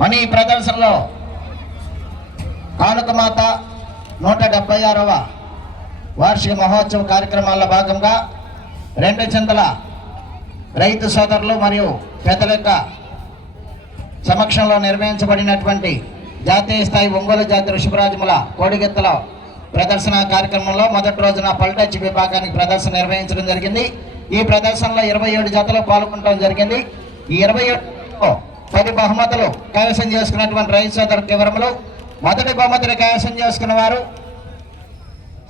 మన ఈ ప్రదర్శనలో కానుకమాత నూట డెబ్బై ఆరవ వార్షిక మహోత్సవ కార్యక్రమాల్లో భాగంగా రెండు చింతల రైతు సోదరులు మరియు పెద్దల యొక్క సమక్షంలో నిర్వహించబడినటువంటి జాతీయ స్థాయి ఒంగోలు జాతి ఋషభరాజముల కోడిగెత్తల ప్రదర్శన కార్యక్రమంలో మొదటి రోజున పల్టచ్చి విభాగానికి ప్రదర్శన నిర్వహించడం జరిగింది. ఈ ప్రదర్శనలో ఇరవై ఏడు జతలు పాల్గొనడం జరిగింది. ఈ ఇరవై ఏడులో పది బహుమతులు కైవసం చేసుకున్నటువంటి రైతు సోదరు వివరములు మొదటి బహుమతిని కైవసం చేసుకున్న వారు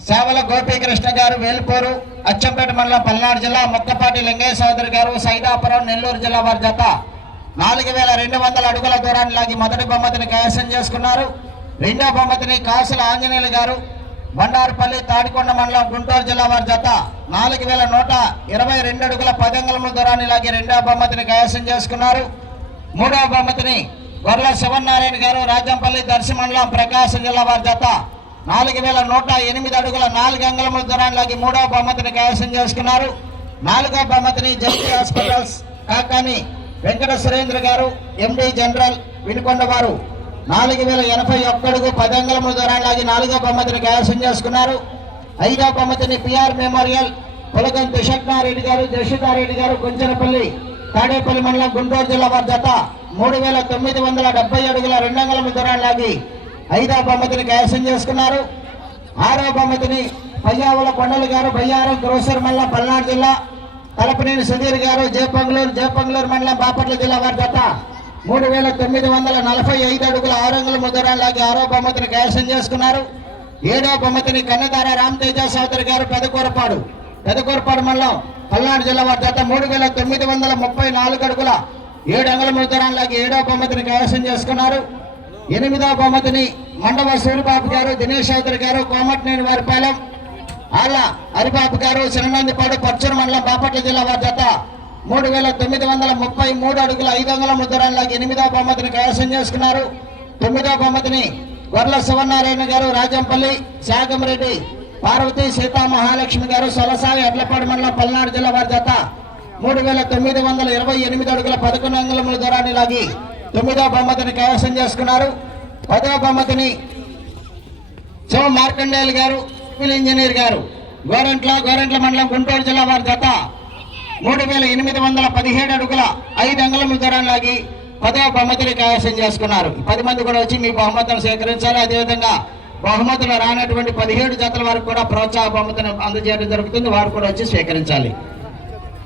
సేవల గోపీకృష్ణ గారు వేల్పూరు అచ్చంపేట మండలం పల్నాడు జిల్లా ముక్కపాటి లింగయ్య సోదరి గారు సైదాపురం నెల్లూరు జిల్లా వారి జత నాలుగు వేల రెండు వందల అడుగుల దూరాన్ని లాగి మొదటి బహుమతిని కైవసం చేసుకున్నారు. రెండో బహుమతిని కాసుల ఆంజనేయులు గారు బండారుపల్లి తాడికొండ మండలం గుంటూరు జిల్లా వారి జత నాలుగు వేల నూట ఇరవై రెండు అడుగుల పదంగులముల దూరాన్ని లాగి రెండో బహుమతిని కైవసం చేసుకున్నారు. మూడవ బహుమతిని గొర్రెల శివనారాయణ గారు రాజంపల్లి దర్శి మండలం ప్రకాశం జిల్లా వారి జత. నాలుగు వేల నూట ఎనిమిది అడుగుల నాలుగు అంగుళముల దూరానికి మూడవ బహుమతిని కైవసం చేసుకున్నారు. నాలుగవ బహుమతిని జైపీ హాస్పిటల్స్ కాకాని వెంకట సురేంద్ర గారు ఎండి జనరల్ వినుకొండ వారు. నాలుగు వేల ఎనభై ఒక్కడుగు పది అంగుళముల దూరానికి నాలుగో బహుమతిని కైవసం చేసుకున్నారు. ఐదవ బహుమతిని పిఆర్ మెమోరియల్ పులగం దుషక్నారెడ్డి గారు జషితారెడ్డి గారు కొంచెనపల్లి తాడేపల్లి మండలం గుంటూరు జిల్లా వారి జత మూడు వేల తొమ్మిది వందల డెబ్బై అడుగుల రెండు అంగుళముల లాగి ఐదవ బహుమతిని కైవసం చేసుకున్నారు. ఆరో బహుమతిని పయ్యావుల కొండలు గారు బయ్యారం గ్రోసర్ మండలం పల్నాడు జిల్లా తలపనేని సుధీర్ గారు జయపంగులూరు జయపంగులూరు మండలం బాపట్ల జిల్లా వారి జత మూడు వేల తొమ్మిది వందల నలభై ఐదు అడుగుల ఆరు అంగుల ముద్రాలాగి ఆరో బహుమతిని కైవసం చేసుకున్నారు. ఏడో బహుమతిని కన్నదార రామతేజ సోదరి గారు పెదకూరపాడు పెదకూరపాడు మండలం పల్నాడు జిల్లా వారి జత మూడు వేల తొమ్మిది వందల ముప్పై నాలుగు అడుగుల ఏడు అంగుల ముద్రాలాగి ఏడో బహుమతిని కైవసం చేసుకున్నారు. ఎనిమిదవ బహుమతిని మండవ సూరిబాబు గారు దినేష్ చౌదరి గారు కోమటినేని వారిపాలెం ఆళ్ళ హరిబాబు గారు శరణందిపాడు పచ్చూరు మండలం బాపట్ల జిల్లా వారి జత మూడు వేల తొమ్మిది వందల ముప్పై మూడు అడుగుల ఐదు వందల ముద్రాలకు ఎనిమిదవ బహుమతిని కైవసం చేసుకున్నారు. తొమ్మిదవ బహుమతిని గొర్ల శివనారాయణ గారు రాజంపల్లి శాగంరెడ్డి పార్వతి సీతా మహాలక్ష్మి గారు సొలసాయి ఎడ్లపాడు మండలం పల్నాడు జిల్లా వారి జత మూడు వేల తొమ్మిది వందల ఇరవై ఎనిమిది అడుగుల పదకొండు అంగుళముల దూరాన్ని లాగి తొమ్మిదో బహుమతిని కైవసం చేసుకున్నారు. పదవ బహుమతిని శివ మార్కండేయులు గారు సివిల్ ఇంజనీర్ గారు గోరంట్ల గోరంట్ల మండలం గుంటూరు జిల్లా వారి జత మూడు వేల ఎనిమిది వందల పదిహేడు అడుగుల ఐదు అంగుళముల దూరాన్ని లాగి పదవ బహుమతిని కైవసం చేసుకున్నారు. పది మంది కూడా వచ్చి మీ బహుమతులు సేకరించాలి అదేవిధంగా బహుమతులు రానటువంటి పదిహేడు జతల వరకు కూడా ప్రోత్సాహ బహుమతిని అందజేయడం జరుగుతుంది. వారు కూడా వచ్చి స్వీకరించాలి.